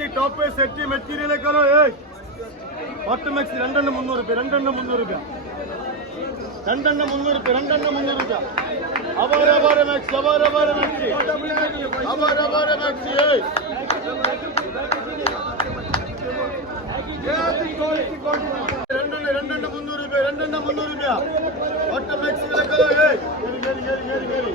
SC top S ఎట్టి material ఎక్కడో మొత్తం ఎక్స్ రెండెండు మున్నూరు రూపాయ రెండెండు మున్నూరు రూపాయ ரெண்டெண்ண முந்நூறு ரூபாய் ரெண்டெண்ண முந்நூறு ரூபாய் அபார அபார மேக்ஸ் அபார அபார மேக்ஸி அபார அபார மேக்ஸி ரெண்டெண்ண ரெண்டெண்ண முந்நூறு ரூபாய் ரெண்டெண்ண முந்நூறு ரூபாய் ஒட்ட மேக்ஸ் விளக்கலோ ஏய். ஏறி ஏறி ஏறி ஏறி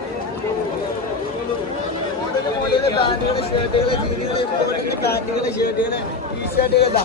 പാന്റുകൾ ഷർട്ടുകൾ ജീനുകൾ ഇമ്പോർട്ടിന്റെ പാന്റുകൾ ഷർട്ടുകൾ ടീ ഷർട്ടുകൾ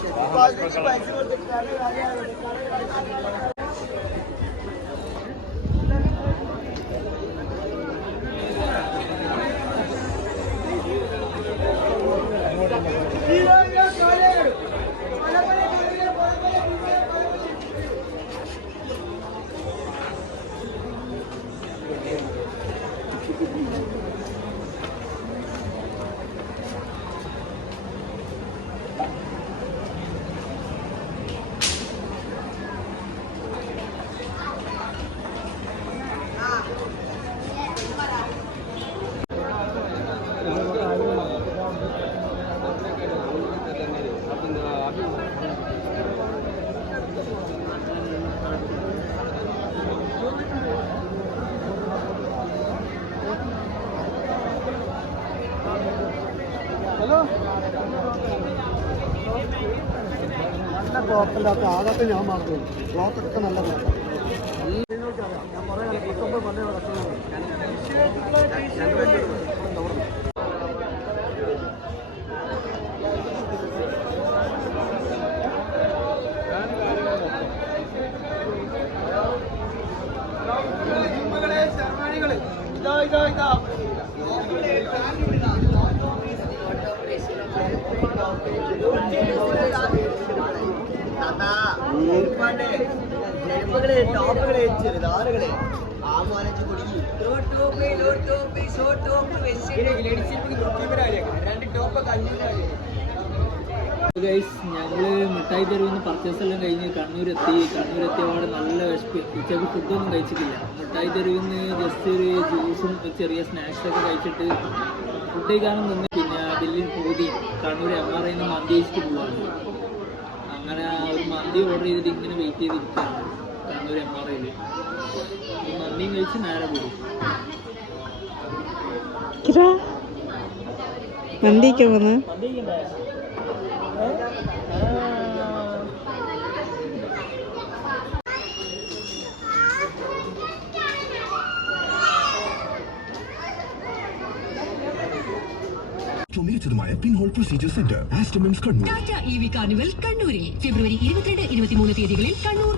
നല്ല കുഴപ്പമില്ലാത്ത ആകത്തെ ഞാൻ മാറുന്നു. ക്ലോത്തൊക്കെ നല്ല ഇതാ ഇതാ ഇതാ. ചെരുപ്പുകളെ ടോപ്പുകളെ ചെറുതാറുകളെ ആ മോനച്ച് കുടുങ്ങി രണ്ട് ടോപ്പ് കഞ്ഞിട്ടാണ് ഞങ്ങൾ മിഠായി തെരുവിന്ന് പർച്ചേസ് എല്ലാം കഴിഞ്ഞ് കണ്ണൂരെത്തി. കണ്ണൂരെത്തിയപാട് നല്ല വിശപ്പ്. ഉച്ചയ്ക്ക് ഫുഡൊന്നും കഴിച്ചിട്ടില്ല. മിഠായി തെരുവിന്ന് ജസ്റ്റ് ഒരു ജ്യൂസും ഒരു ചെറിയ സ്നാക്സ് ഒക്കെ കഴിച്ചിട്ട് ഫുഡ് കഴിക്കാനും നിന്ന്. പിന്നെ ദില്ലിൽ പോതി. കണ്ണൂർ എം ആർ ഐന്ന് മന്തി കഴിച്ചിട്ട് പോവാണ്. അങ്ങനെ ഒരു മന്തി ഓർഡർ ചെയ്തിട്ട് ഇങ്ങനെ വെയിറ്റ് ചെയ്തിരിക്കുകയാണ് കണ്ണൂർ എം ആർ ഐയിൽ മന്തിയും കഴിച്ച് നേരെ പോയി. മന്തിക്ക് പോന്ന്? മികച്ചതുമായ pinhole procedure centre ആസ്റ്റമിൻസ് Kannur Tata E V carnival കണ്ണൂരിൽ ഫെബ്രുവരി ഇരുപത്തിരണ്ട് ഇരുപത്തിമൂന്ന് തീയതികളിൽ കണ്ണൂർ.